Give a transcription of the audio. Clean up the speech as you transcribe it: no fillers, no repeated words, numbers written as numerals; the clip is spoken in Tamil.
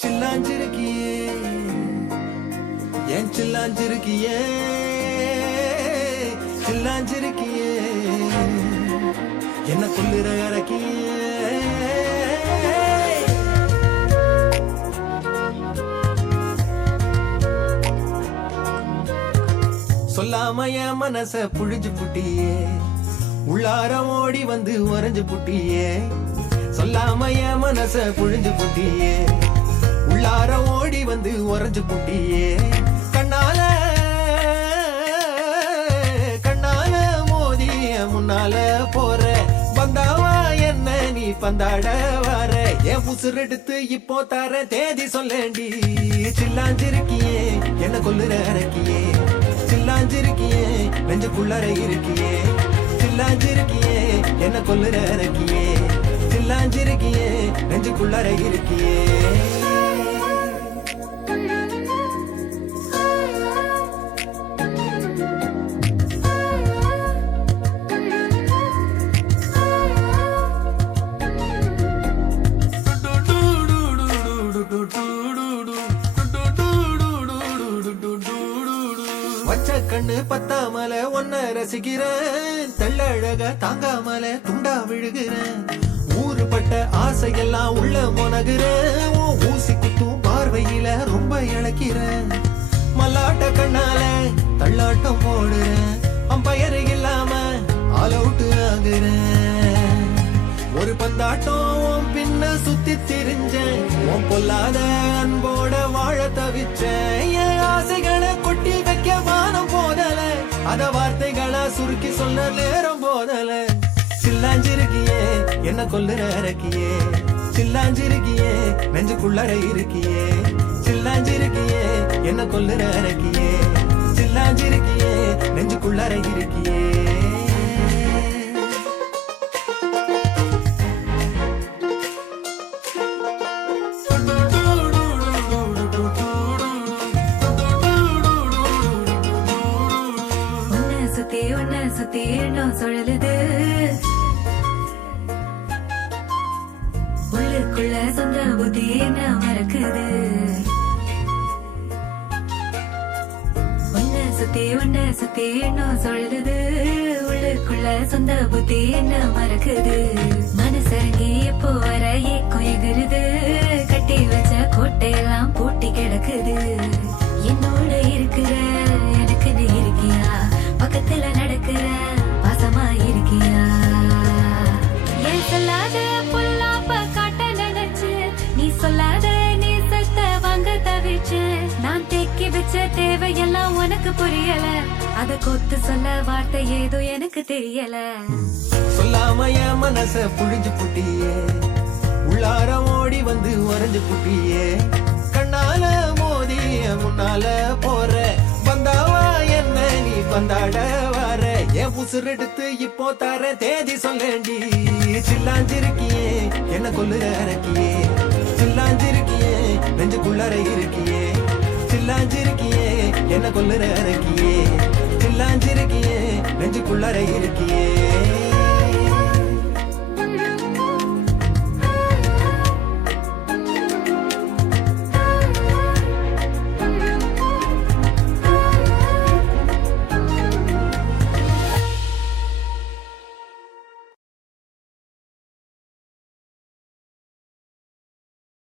சில்லாஞ்சிருக்கியே ஏன் சில்லாஞ்சிருக்கியே சில்லாஞ்சிருக்கியே என்ன கொல்லுற அரக்கியே சொல்லாம என் மனச புழிஞ்சு புட்டியே உள்ளார ஓடி வந்து உறைஞ்சு புட்டியே சொல்லாம என் மனச புழிஞ்சு புட்டியே உள்ளார ஓடி வந்து உறைஞ்சு புட்டியே கண்ணால கண்ணால மோதிய முன்னால போற வந்தாவா என்ன நீ பந்தாட வர என் புசுர் எடுத்து இப்போ தர தேதி சொல்லேண்டி சில்லாஞ்சிருக்கியே என்ன கொல்லுற அரக்கியே சில்லாஞ்சிருக்கியே நெஞ்சுக்குள்ளற இருக்கியே சில்லாஞ்சிருக்கியே என்ன கொல்லுற அரக்கியே சில்லாஞ்சிருக்கியே நெஞ்சுக்குள்ளற இருக்கியே வச்ச கண்ணு பத்தாமல ஒன்ன ரசிக்கிறேன் தெள்ளழக தாங்காமல துண்டா விழுகிறேன் ஊறுபட்ட ஆசையெல்லாம் உள்ள முனகுறேன் ஊசி குத்தும் பார்வையில ரொம்ப இழக்கிறேன் மல்லாட்ட கண்ணால தள்ளாட்டம் போடுறேன் அம்பயரு இல்லாம ஆல் அவுட் ஆகுறேன் ஒரு பந்தாட்டம் பின்ன சுத்தி திரிஞ்சேன் உன் பொல்லாத அன்போட வாழ தவிச்சேன் என் ஆசைகளை கொட்டி வைக்க வானம் போதல அத வார்த்தைகளா சுருக்கி சொல்ல நேரம் போதல சில்லாஞ்சிருக்கியே என்ன கொல்லுற அரக்கியே சில்லாஞ்சிருக்கியே நெஞ்சுக்குள்ளற இருக்கியே சில்லாஞ்சிருக்கியே என்ன கொல்லுற அரக்கியே சில்லாஞ்சிருக்கியே நெஞ்சுக்குள்ளற இருக்கியே சுத்தி எண்ணம் சுழலுது உள்ளுக்குள்ள சொந்த புத்தி என்ன மறக்குது உன்ன சுத்தி எண்ணம் சுழலுது உள்ளுக்குள்ள சொந்த புத்தி என்ன மறக்குது மனசரங்கி எப்போ வர ஏக்கம் எகுருது கட்டி வச்ச கோட்டையெல்லாம் பூட்டி கிடக்குது என்னோட இருக்கிற எனக்கு நீ இருக்கியா பக்கத்துல நடக்கிற பாசமா இருக்கியா ஏன் சொல்லாத பொல்லாப்ப காட்ட நினைச்சு நீ சொல்லாத நீ சத்த வாங்க தவிச்சு நான் தேக்கி வச்ச தேவையெல்லாம் உனக்கு புரியல அத கொத்து சொல்ல வார்த்தை ஏதோ எனக்கு தெரியல சொல்லாம என் மனச புழிஞ்சு புட்டியே உள்ளார ஓடி வந்து உறைஞ்சு புட்டியே கண்ணால மோதிய முன்னால போற வந்தாவா என்ன நீ பந்தாட வர என் புசுர் எடுத்து இப்போ தர தேதி சொல்லேண்டி சில்லாஞ்சிருக்கியே என்ன கொல்லுற அரக்கியே சில்லாஞ்சிருக்கியே நெஞ்சுக்குள்ளற இருக்கியே சில்லாஞ்சிருக்கியே என்ன கொல்லுற அரக்கியே சில்லாஞ்சிருக்கியே நெஞ்சுக்குள்ளற இருக்கியே